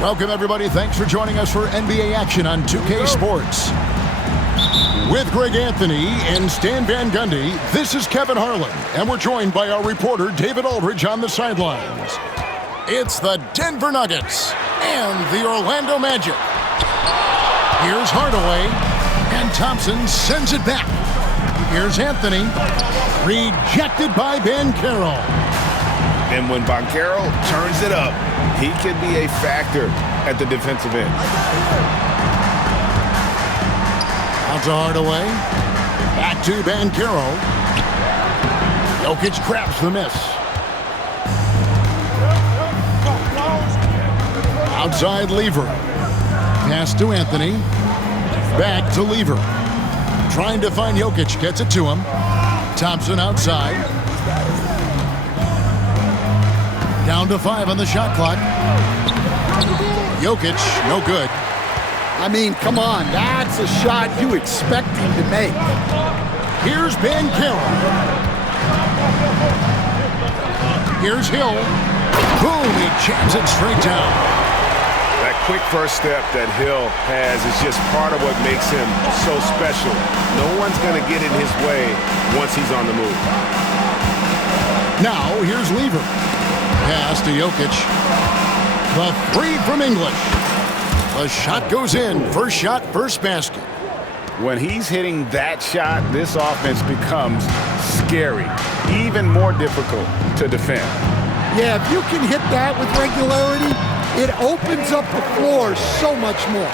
Welcome, everybody. Thanks for joining us for NBA action on 2K Sports. With Greg Anthony and Stan Van Gundy, this is Kevin Harlan, and we're joined by our reporter David Aldridge on the sidelines. It's the Denver Nuggets and the Orlando Magic. Here's Hardaway, and Thompson sends it back. Here's Anthony, rejected by Banchero. And when Banchero turns it up, he can be a factor at the defensive end. Out to Hardaway. Back to Banchero. Jokic grabs the miss. Outside Lever. Pass to Anthony. Back to Lever. Trying to find Jokic. Gets it to him. Thompson outside. Down to 5 on the shot clock. Jokic, no good. I mean, come on. That's a shot you expect him to make. Here's Banchero. Here's Hill. Boom, he jams it straight down. That quick first step that Hill has is just part of what makes him so special. No one's going to get in his way once he's on the move. Now, here's Lever. Pass to Jokic. The three from English. The shot goes in. First shot, first basket. When he's hitting that shot, this offense becomes scary, even more difficult to defend. Yeah, if you can hit that with regularity, it opens up the floor so much more.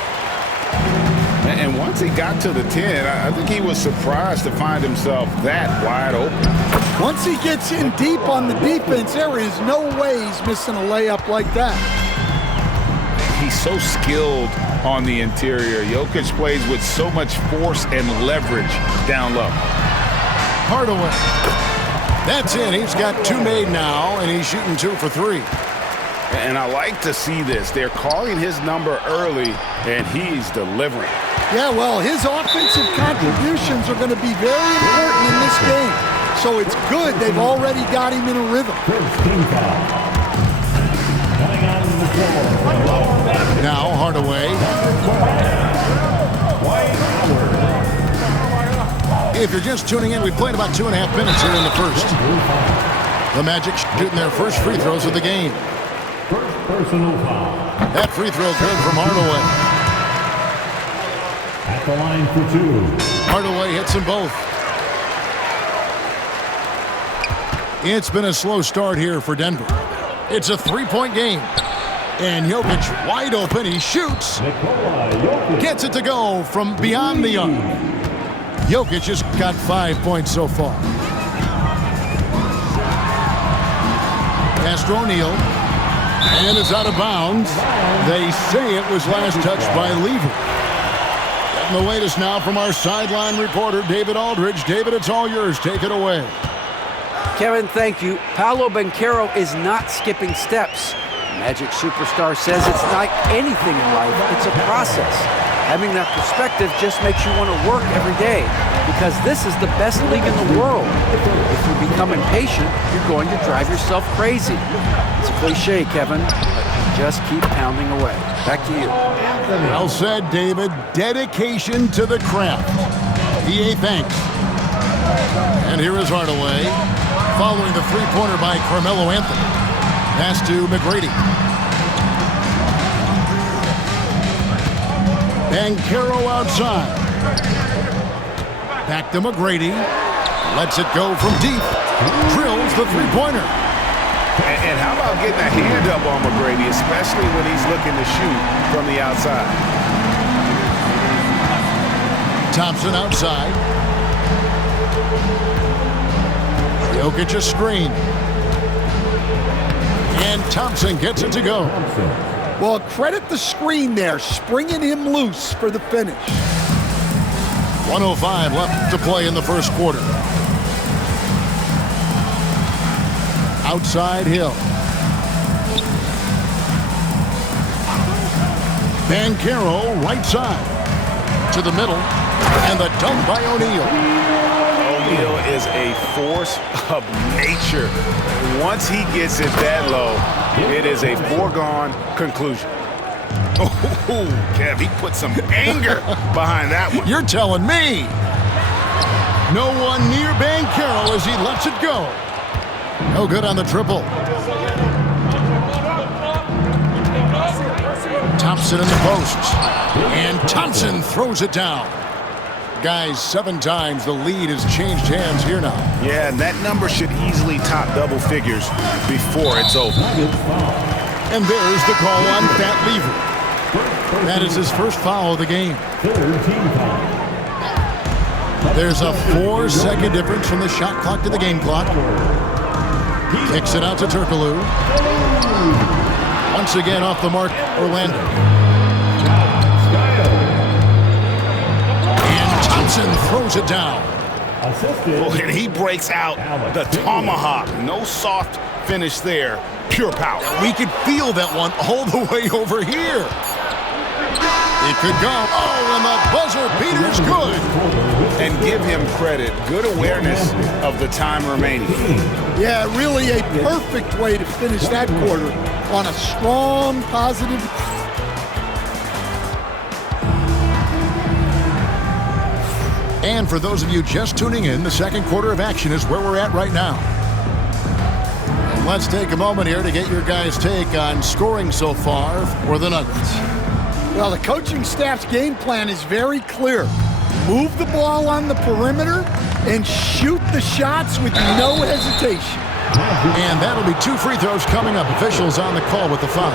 And once he got to the 10, I think he was surprised to find himself that wide open. Once he gets in deep on the defense, there is no way he's missing a layup like that. He's so skilled on the interior. Jokic plays with so much force and leverage down low. Hardaway. That's in. He's got 2 made now, and he's shooting 2 for 3. And I like to see this. They're calling his number early, and he's delivering. Yeah, well, his offensive contributions are going to be very important in this game. So it's good they've already got him in a rhythm. Now Hardaway. If you're just tuning in, we played about 2.5 minutes here in the first. The Magic shooting their first free throws of the game. That free throw good from Hardaway. At the line for 2. Hardaway hits them both. It's been a slow start here for Denver. It's a 3-point game. And Jokic wide open. He shoots. Gets it to go from beyond the arc. Jokic has got 5 points so far. Pass to O'Neal. And it's out of bounds. They say it was last touched by Lever. Getting the latest now from our sideline reporter, David Aldridge. David, it's all yours. Take it away. Kevin, thank you. Paolo Banchero is not skipping steps. Magic superstar says it's like anything in life. It's a process. Having that perspective just makes you want to work every day because this is the best league in the world. If you become impatient, you're going to drive yourself crazy. It's a cliche, Kevin, but just keep pounding away. Back to you. Well said, David. Dedication to the craft. EA thanks. And here is Hardaway, following the three-pointer by Carmelo Anthony. Pass to McGrady. Banchero outside. Back to McGrady. Lets it go from deep. Drills the three-pointer. And how about getting a hand up on McGrady, especially when he's looking to shoot from the outside. Thompson outside. Jokic a screen. And Thompson gets it to go. Well, credit the screen there, springing him loose for the finish. 1:05 left to play in the first quarter. Outside Hill. Banchero right side. To the middle. And the dunk by O'Neal. O'Neal is a force of nature. Once he gets it that low, it is a foregone conclusion. Oh, Kev, he put some anger behind that one. You're telling me. No one near Banchero as he lets it go. No good on the triple. Thompson in the posts. And Thompson throws it down. Guys, 7 times the lead has changed hands here now. Yeah, and that number should easily top double figures before it's over. And there's the call on Fat Lever. That is his first foul of the game. There's a 4-second difference from the shot clock to the game clock. Kicks it out to Turkoglu. Once again off the mark, Orlando. And Thompson throws it down. Oh, and he breaks out the tomahawk. No soft finish there. Pure power. We could feel that one all the way over here. It could go. Oh, and the buzzer beater's good. And give him credit. Good awareness of the time remaining. Yeah, really a perfect way to finish that quarter on a strong, positive. And for those of you just tuning in, the second quarter of action is where we're at right now. And let's take a moment here to get your guys' take on scoring so far for the Nuggets. Well, the coaching staff's game plan is very clear. Move the ball on the perimeter and shoot the shots with no hesitation. And that'll be 2 free throws coming up. Officials on the call with the foul.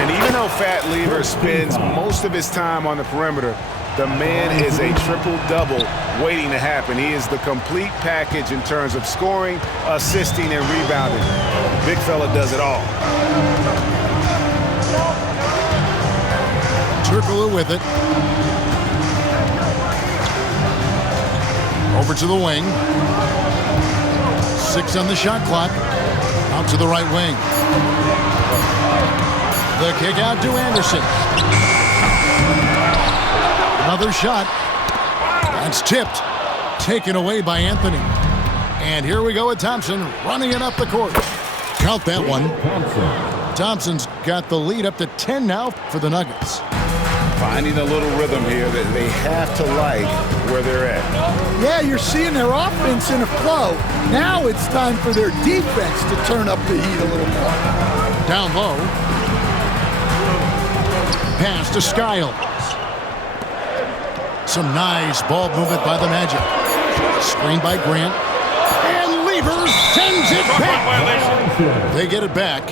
And even though Fat Lever spends most of his time on the perimeter, the man is a triple-double waiting to happen. He is the complete package in terms of scoring, assisting, and rebounding. Big fella does it all. Turkoglu with it. Over to the wing. 6 on the shot clock. Out to the right wing. The kick out to Anderson. Another shot. That's tipped. Taken away by Anthony. And here we go with Thompson running it up the court. Count that one. Thompson's got the lead up to 10 now for the Nuggets. Finding a little rhythm here that they have to like where they're at. Yeah, you're seeing their offense in a flow. Now it's time for their defense to turn up the heat a little more. Down low. Pass to Skiles. Some nice ball movement by the Magic. Screen by Grant. And Lever sends it back. They get it back.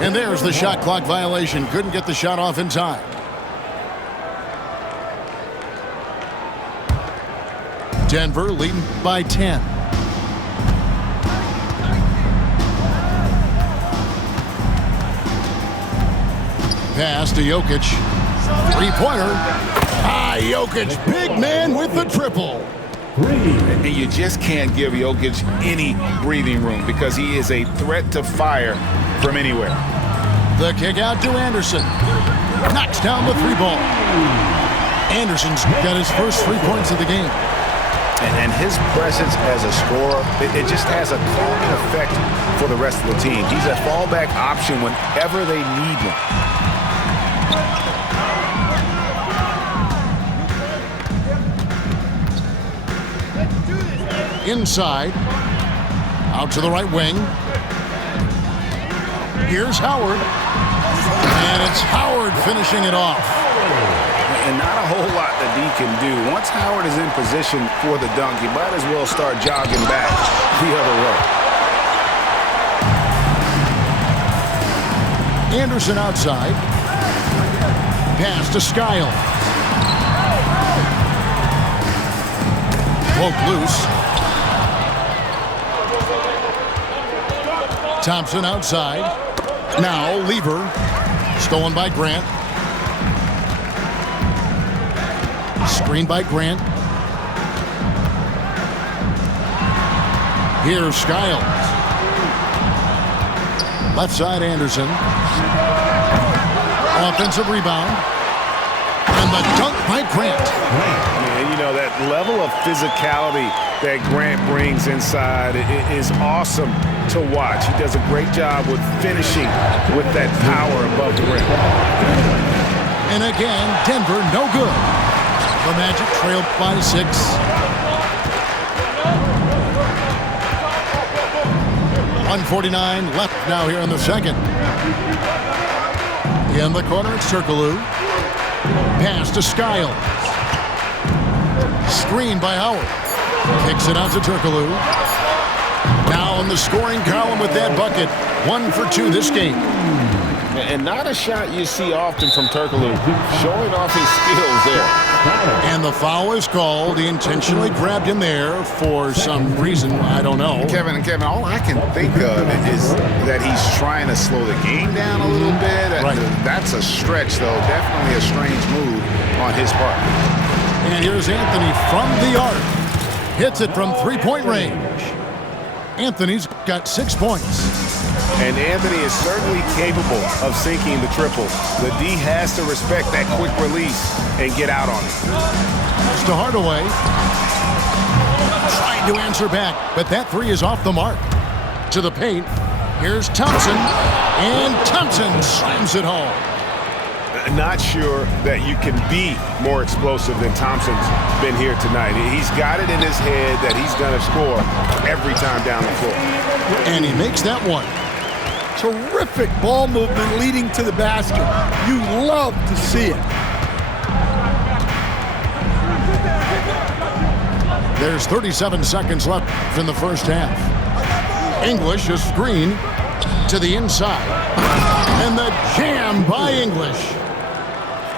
And there's the shot clock violation. Couldn't get the shot off in time. Denver leading by 10. Pass to Jokic. Three-pointer. Jokic, big man with the triple. And you just can't give Jokic any breathing room because he is a threat to fire from anywhere. The kick out to Anderson. Knocks down the 3-ball. Anderson's got his first 3 points of the game. And his presence as a scorer, it just has a calming effect for the rest of the team. He's a fallback option whenever they need him. Inside. Out to the right wing. Here's Howard. And it's Howard finishing it off. And not a whole lot that D can do. Once Howard is in position for the dunk, he might as well start jogging back the other way. Anderson outside. Pass to Skiles. Poke loose. Thompson outside. Now Lever. Stolen by Grant. Screen by Grant. Here's Skiles. Left side Anderson. Offensive rebound. And the dunk by Grant. Man, you know, that level of physicality that Grant brings inside is awesome. to watch. He does a great job with finishing with that power above the rim. And again, Denver no good. The Magic trail by 6. 1:49 left now here in the second. In the corner, it's Turkoglu. Pass to Skiles. Screen by Howard. Kicks it out to Turkoglu. Now in the scoring column with that bucket. 1 for 2 this game. And not a shot you see often from Turkoglu, showing off his skills there. And the foul is called. He intentionally grabbed him there for some reason, I don't know. Kevin, all I can think of is that he's trying to slow the game down a little bit. Right. That's a stretch, though. Definitely a strange move on his part. And here's Anthony from the arc. Hits it from three-point range. Anthony's got 6 points. And Anthony is certainly capable of sinking the triple. The D has to respect that quick release and get out on it. It's to Hardaway. Trying to answer back, but that 3 is off the mark. To the paint. Here's Thompson. And Thompson slams it home. Not sure that you can be more explosive than Thompson's been here tonight. He's got it in his head that he's going to score every time down the floor. And he makes that one. Terrific ball movement leading to the basket. You love to see it. There's 37 seconds left in the first half. English, a screen to the inside. And the jam by English.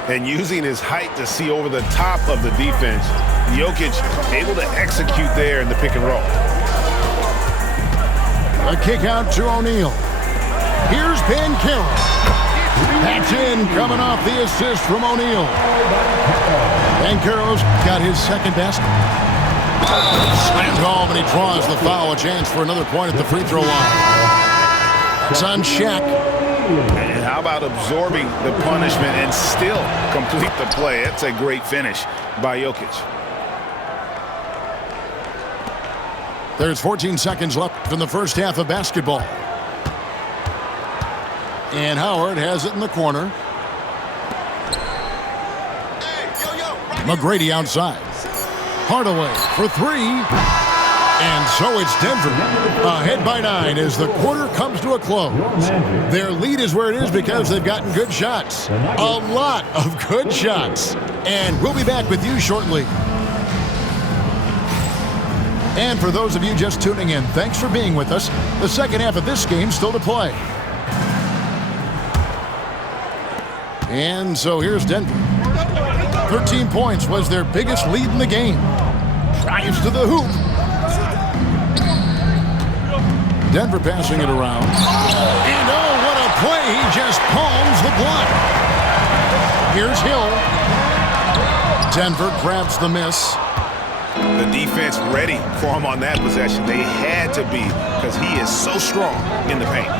And using his height to see over the top of the defense, Jokic able to execute there in the pick and roll. A kick out to O'Neal. Here's Banchero. That's in, coming off the assist from O'Neal. Banchero's got his second basket. Slammed home, and he draws the foul. A chance for another point at the free throw line. It's on Shaq. And how about absorbing the punishment and still complete the play? That's a great finish by Jokic. There's 14 seconds left in the first half of basketball. And Howard has it in the corner. McGrady outside. Hardaway for 3. And so it's Denver ahead by 9 as the quarter comes to a close. Their lead is where it is because they've gotten good shots. A lot of good shots. And we'll be back with you shortly. And for those of you just tuning in, thanks for being with us. The second half of this game still to play. And so here's Denver. 13 points was their biggest lead in the game. Drives to the hoop. Denver passing it around. And oh, what a play. He just palms the block. Here's Hill. Denver grabs the miss. The defense ready for him on that possession. They had to be because he is so strong in the paint.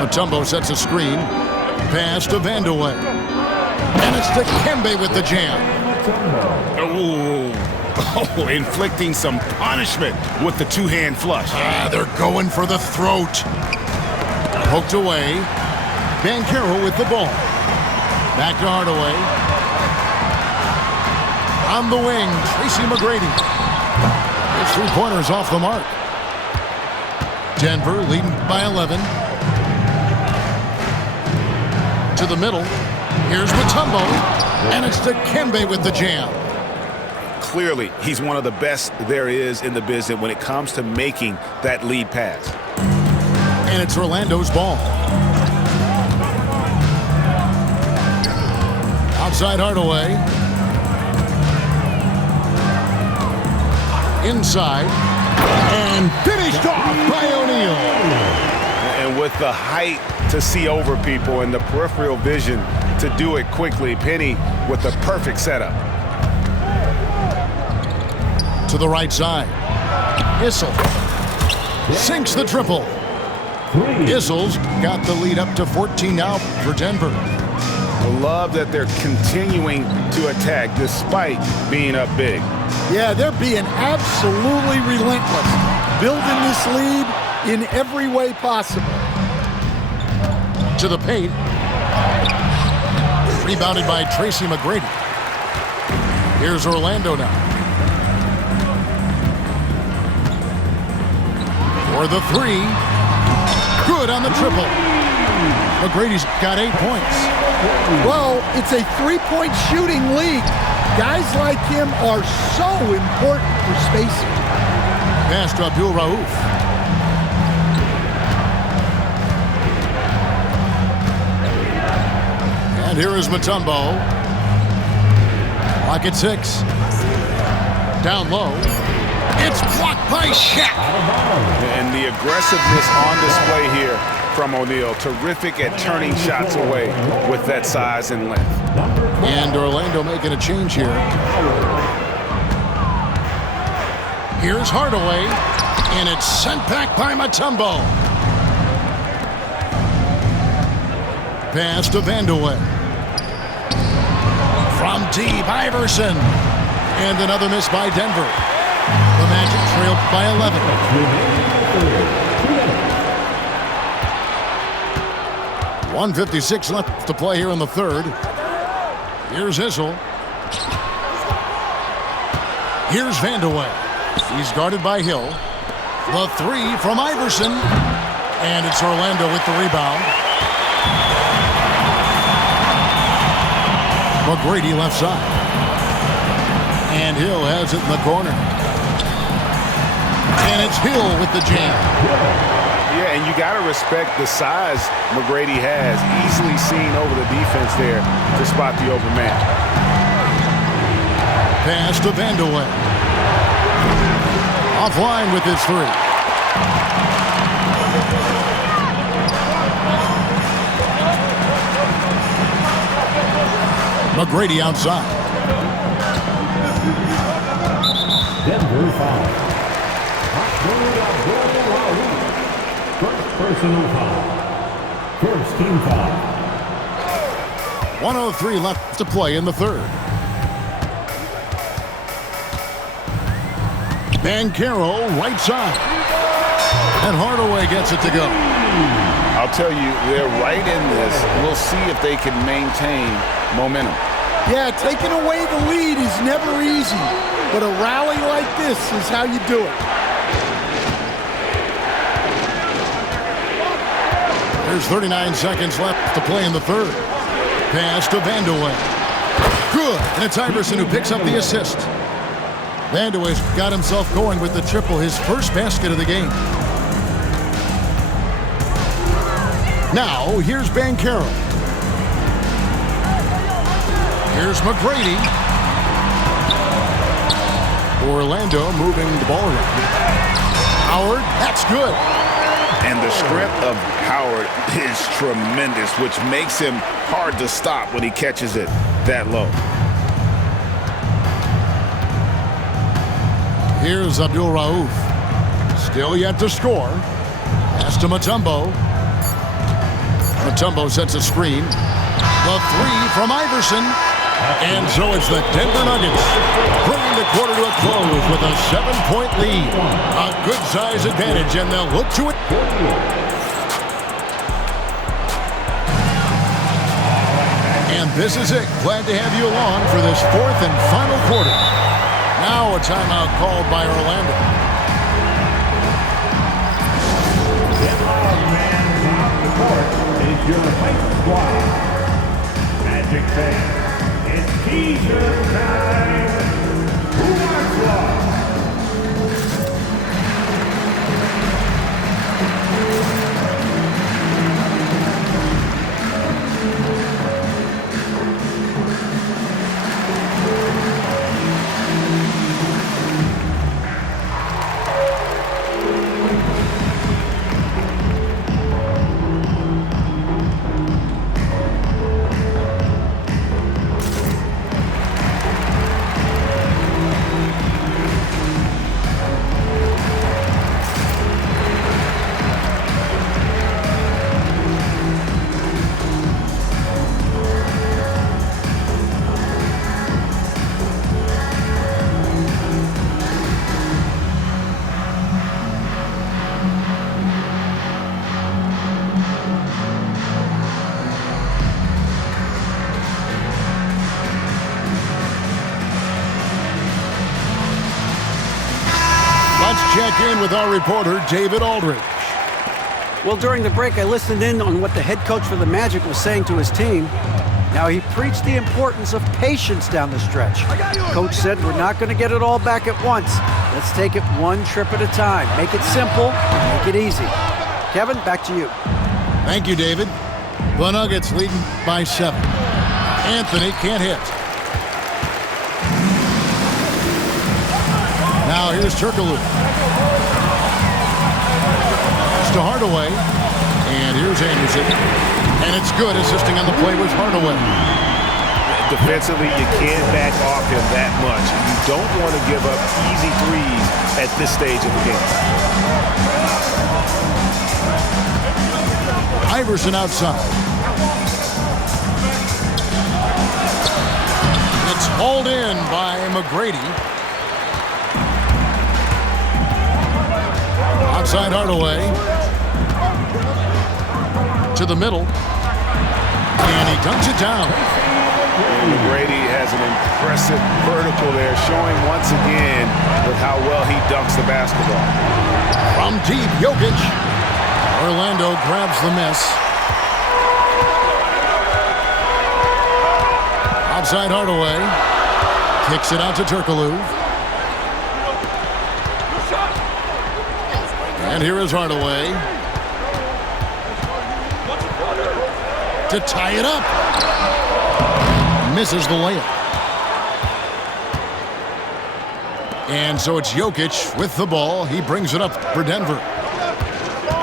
Mutombo sets a screen. Pass to Vandeweghe. And it's to Kembe with the jam. Oh, inflicting some punishment with the two-hand flush. They're going for the throat. Poked away. Banchero with the ball. Back to Hardaway. On the wing, Tracy McGrady. His three-pointers off the mark. Denver leading by 11. To the middle. Here's Mutombo. And it's to Kembe with the jam. Clearly, he's one of the best there is in the business when it comes to making that lead pass. And it's Orlando's ball. Outside Hardaway. Inside. And finished off by O'Neal. And with the height to see over people and the peripheral vision to do it quickly, Penny with the perfect setup. To the right side. Issel sinks the triple. Issel's got the lead up to 14 now for Denver. I love that they're continuing to attack despite being up big. Yeah, they're being absolutely relentless. Building this lead in every way possible. To the paint. Rebounded by Tracy McGrady. Here's Orlando now. For the three. Good on the triple. McGrady's got 8 points. Well, it's a three-point shooting league. Guys like him are so important for spacing. Pass to Abdul Rauf. And here is Mutombo. Lock at 6. Down low. It's blocked by Shaq. And the aggressiveness on display here from O'Neal. Terrific at turning shots away with that size and length. And Orlando making a change here. Here's Hardaway. And it's sent back by Mutombo. Pass to Vandeweghe. From deep, Iverson. And another miss by Denver. The Magic trailed by 11. .156 left to play here in the third. Here's Issel. Here's Vandeweghe. He's guarded by Hill. The three from Iverson. And it's Orlando with the rebound. McGrady left side. And Hill has it in the corner. And it's Hill with the jam. Yeah, and you got to respect the size McGrady has. Easily seen over the defense there to spot the open man. Pass to Vandeweghe. Offline with his three. McGrady outside. Denver foul. First personal foul. First team foul. 1:03 left to play in the third. Banchero right side. And Hardaway gets it to go. I'll tell you, they're right in this. We'll see if they can maintain momentum. Yeah, taking away the lead is never easy, but a rally like this is how you do it. There's 39 seconds left to play in the third. Pass to Vandeweghe. Good, and it's Iverson who picks up the assist. Vandeweghe's got himself going with the triple, his first basket of the game. Now, here's Banchero. Here's McGrady. Orlando moving the ball around. Howard, that's good. And the strength of Howard is tremendous, which makes him hard to stop when he catches it that low. Here's Abdul Rauf. Still yet to score. Pass to Mutombo. Mutombo sets a screen. The three from Iverson. And so it's the Denver Nuggets bringing the quarter to a close with a 7-point lead. A good size advantage, and they'll look to it. And this is it. Glad to have you along for this fourth and final quarter. Now a timeout called by Orlando. Get loud, man. Off the court is your fight squad. Magic fans, it's teaser time. Who wants love? back in with our reporter, David Aldridge. Well, during the break, I listened in on what the head coach for the Magic was saying to his team. Now, he preached the importance of patience down the stretch. Coach said, we're not going to get it all back at once. Let's take it one trip at a time. Make it simple, make it easy. Kevin, back to you. Thank you, David. The Nuggets leading by 7. Anthony can't hit. Now here's Turkoglu. It's to Hardaway. And here's Anderson. And it's good, assisting on the play with Hardaway. Defensively, you can't back off him that much. You don't want to give up easy threes at this stage of the game. Iverson outside. It's hauled in by McGrady. Outside Hardaway. To the middle. And he dunks it down. And McGrady has an impressive vertical there, showing once again with how well he dunks the basketball. From deep, Jokic. Orlando grabs the miss. Outside Hardaway. Kicks it out to Turkoglu. And here is Hardaway. To tie it up. Misses the layup. And so it's Jokic with the ball. He brings it up for Denver.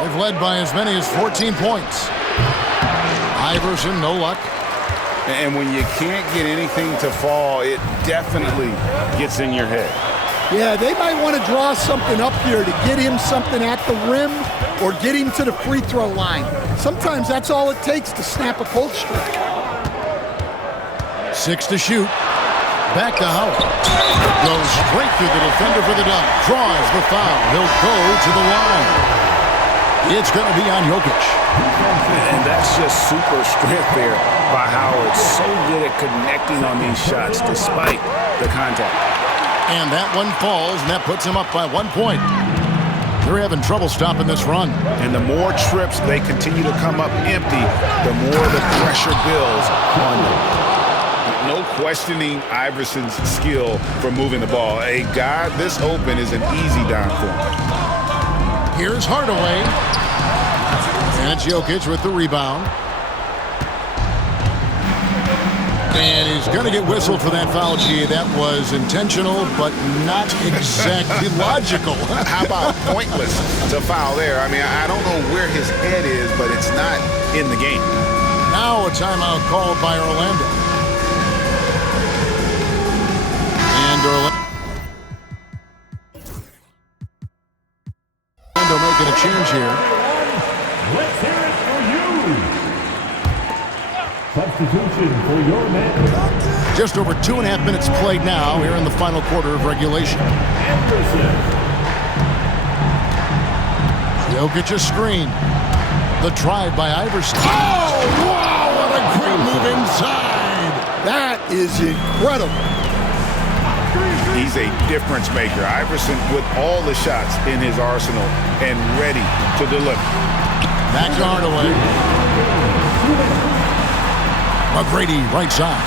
They've led by as many as 14 points. Iverson, no luck. And when you can't get anything to fall, it definitely gets in your head. Yeah, they might want to draw something up here to get him something at the rim or get him to the free throw line. Sometimes that's all it takes to snap a cold streak. 6 to shoot. Back to Howard. Goes straight through the defender for the dunk. Draws the foul. He'll go to the line. It's going to be on Jokic. And that's just super strength there by Howard. So good at connecting on these shots despite the contact. And that one falls, and that puts him up by 1 point. They're having trouble stopping this run. And the more trips they continue to come up empty, the more the pressure builds on them. No questioning Iverson's skill for moving the ball. A guy this open is an easy down for him. Here's Hardaway. And it's Jokic with the rebound. And he's going to get whistled for that foul, G. That was intentional, but not exactly logical. How about pointless to foul there? I mean, I don't know where his head is, but it's not in the game. Now a timeout called by Orlando. And Orlando making a change here. Let's hear it for you. Substitution for your man. Just over 2.5 minutes played now here in the final quarter of regulation. Anderson. Jokic a screen. The drive by Iverson. Oh, wow, what a great move inside. That is incredible. He's a difference maker. Iverson with all the shots in his arsenal and ready to deliver. Back to Hardaway. McGrady, right side.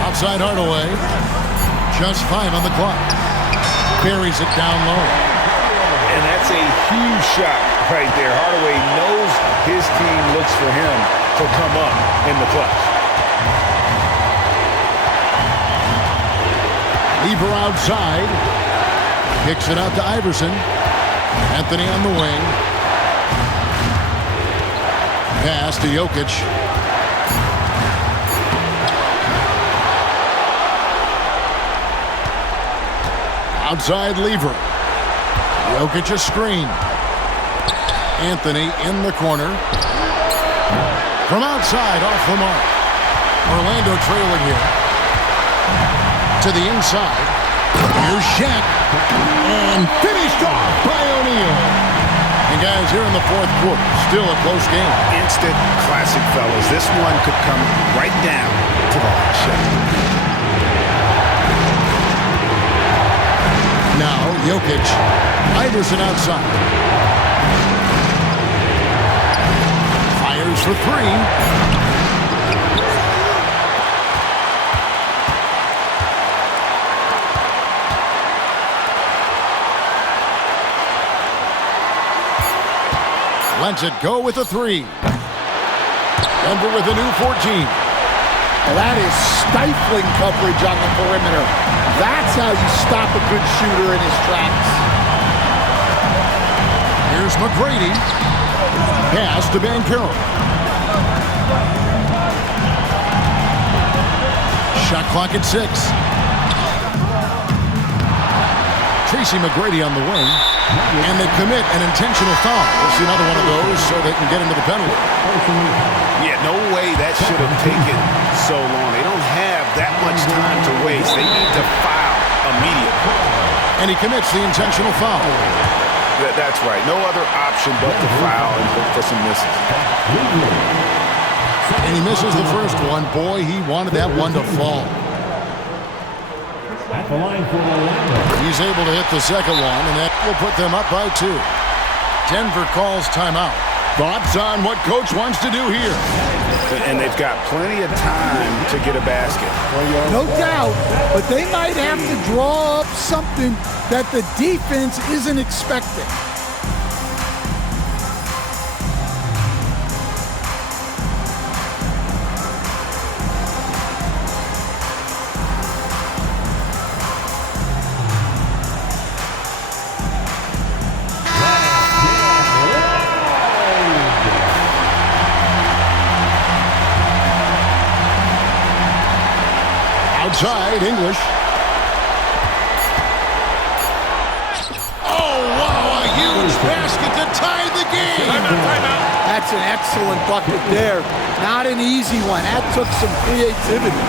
Outside Hardaway. Just 5 on the clock. Buries it down low. And that's a huge shot right there. Hardaway knows his team looks for him to come up in the clutch. Lever outside. Kicks it out to Iverson. Anthony on the wing. Pass to Jokic. Outside Lever. Jokic a screen. Anthony in the corner. From outside, off the mark. Orlando trailing here. To the inside. Here's Shaq. And finished off by O'Neal. And guys, here in the fourth quarter, still a close game. Instant classic, fellas. This one could come right down to the last shot. Now, Jokic. Iverson outside. Fires for three. Lets it go with a three. Denver with a new 14. Well, that is stifling coverage on the perimeter. That's how you stop a good shooter in his tracks. Here's McGrady. Pass to Banchero. Shot clock at 6. Tracy McGrady on the wing. And they commit an intentional foul. We'll see another one of those so they can get into the penalty. Yeah, no way that should have taken so long. They don't have that much time to waste. They need to foul immediately. And he commits the intentional foul. That's right. No other option but to foul and look for some misses. And he misses the first one. Boy, he wanted that one to fall. At the line for Orlando. He's able to hit the second one, and that will put them up by 2. Denver calls timeout. Thoughts on what coach wants to do here? And they've got plenty of time to get a basket. No doubt, but they might have to draw up something that the defense isn't expecting. Outside, English. Oh, wow, a huge basket to tie the game. Timeout. That's an excellent bucket there. Not an easy one. That took some creativity.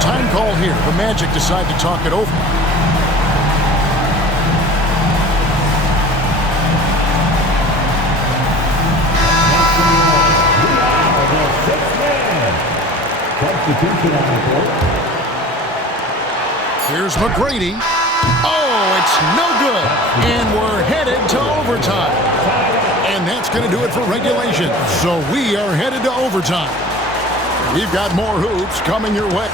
Time call here. The Magic decide to talk it over. Substitution on the court. Here's McGrady. Oh, it's no good. And we're headed to overtime. And that's going to do it for regulation. So we are headed to overtime. We've got more hoops coming your way.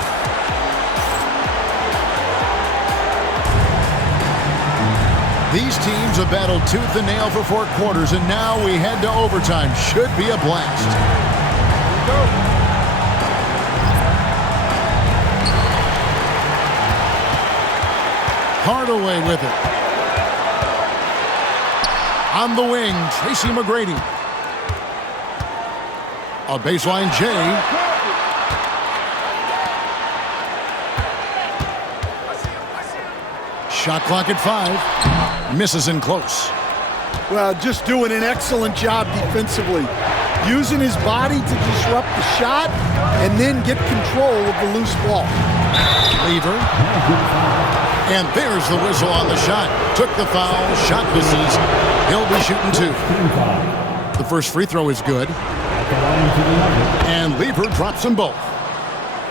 These teams have battled tooth and nail for 4 quarters, and now we head to overtime. Should be a blast. Hardaway with it. On the wing, Tracy McGrady. A baseline J. Shot clock at 5. Misses in close. Well, just doing an excellent job defensively. Using his body to disrupt the shot and then get control of the loose ball. Lever. And there's the whistle on the shot. Took the foul. Shot misses. He'll be shooting 2. The first free throw is good. And Lever drops them both.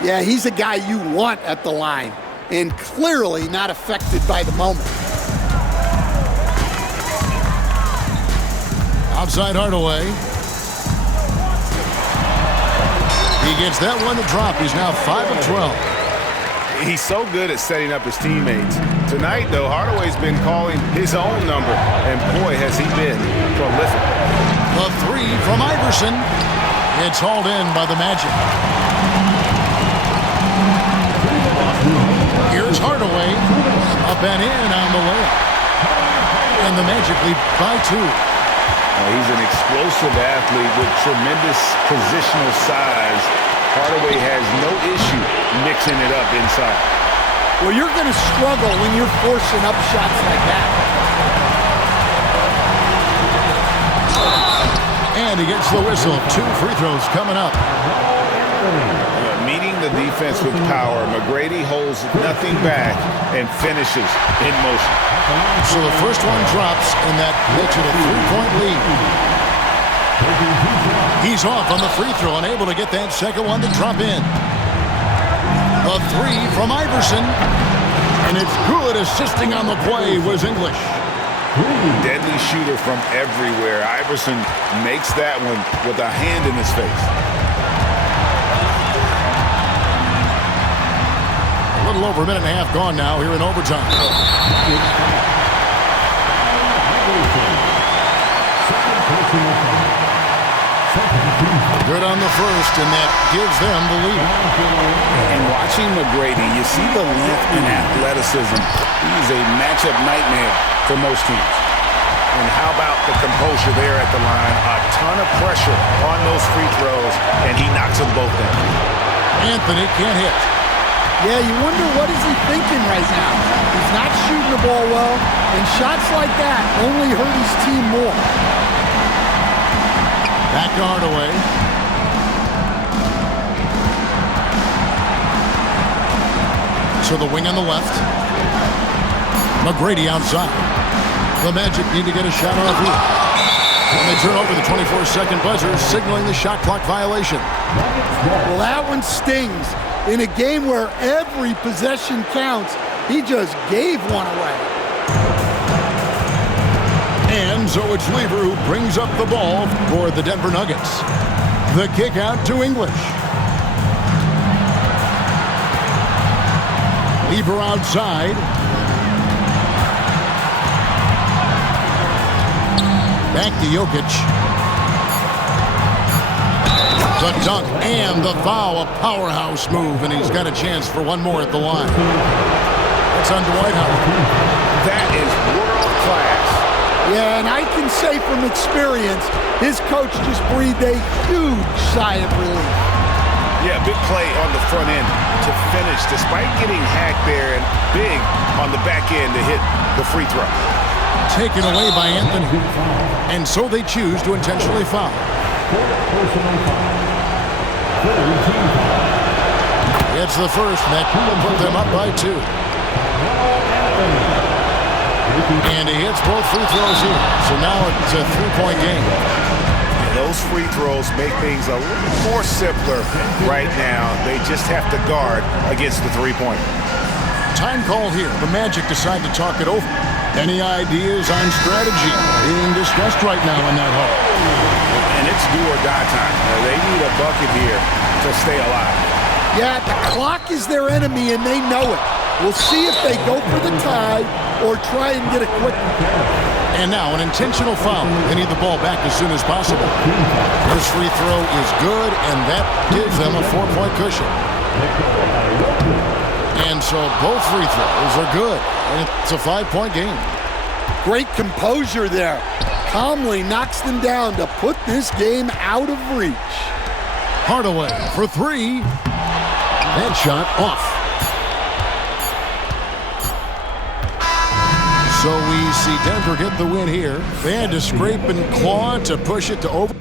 Yeah, he's a guy you want at the line. And clearly not affected by the moment. Outside Hardaway. He gets that one to drop. He's now 5 of 12. He's so good at setting up his teammates. Tonight, though, Hardaway's been calling his own number, and boy, has he been prolific. The 3 from Iverson. It's hauled in by the Magic. Here's Hardaway. Up and in on the layup. And the Magic lead by 2. He's an explosive athlete with tremendous positional size. Hardaway has no issue mixing it up inside. Well, you're going to struggle when you're forcing up shots like that. And he gets the whistle. 2 free throws coming up. Meeting the defense with power, McGrady holds nothing back and finishes in motion. So the first one drops, and that makes it a 3-point lead. He's off on the free throw, unable to get that second one to drop in. The 3 from Iverson. And it's good. Assisting on the play was English. Deadly shooter from everywhere. Iverson makes that one with a hand in his face. A little over a minute and a half gone now here in overtime. Good on the first, and that gives them the lead. And watching McGrady, you see the length and athleticism. He's a matchup nightmare for most teams. And how about the composure there at the line? A ton of pressure on those free throws, and he knocks them both down. Anthony can't hit. Yeah, you wonder what is he thinking right now. He's not shooting the ball well, and shots like that only hurt his team more. Back to Hardaway. So the wing on the left. McGrady outside. The Magic need to get a shot on a three. And they turn over the 24-second buzzer, signaling the shot clock violation. Well, that one stings. In a game where every possession counts, he just gave one away. And so it's Lever who brings up the ball for the Denver Nuggets. The kick out to English. Lever outside. Back to Jokic. The dunk and the foul, a powerhouse move, and he's got a chance for one more at the line. That's on Dwight Howard. That is world class. Yeah, and I can say from experience, his coach just breathed a huge sigh of relief. Yeah, big play on the front end to finish, despite getting hacked there, and big on the back end to hit the free throw. Taken away by Anthony. And so they choose to intentionally foul. It's the first, and that will put them up by 2. And he hits both free throws here. So now it's a 3-point game. Yeah, those free throws make things a little more simpler right now. They just have to guard against the three-pointer. Time call here. The Magic decide to talk it over. Any ideas on strategy being discussed right now in that hall? And it's do or die time. They need a bucket here to stay alive. Yeah, the clock is their enemy, and they know it. We'll see if they go for the tie or try and get a quick one. And now an intentional foul. They need the ball back as soon as possible. First free throw is good, and that gives them a 4-point cushion. And so both free throws are good, and it's a 5-point game. Great composure there. Calmly knocks them down to put this game out of reach. Hardaway for 3. That shot off. So we see Denver get the win here. They had to scrape and claw to push it to over.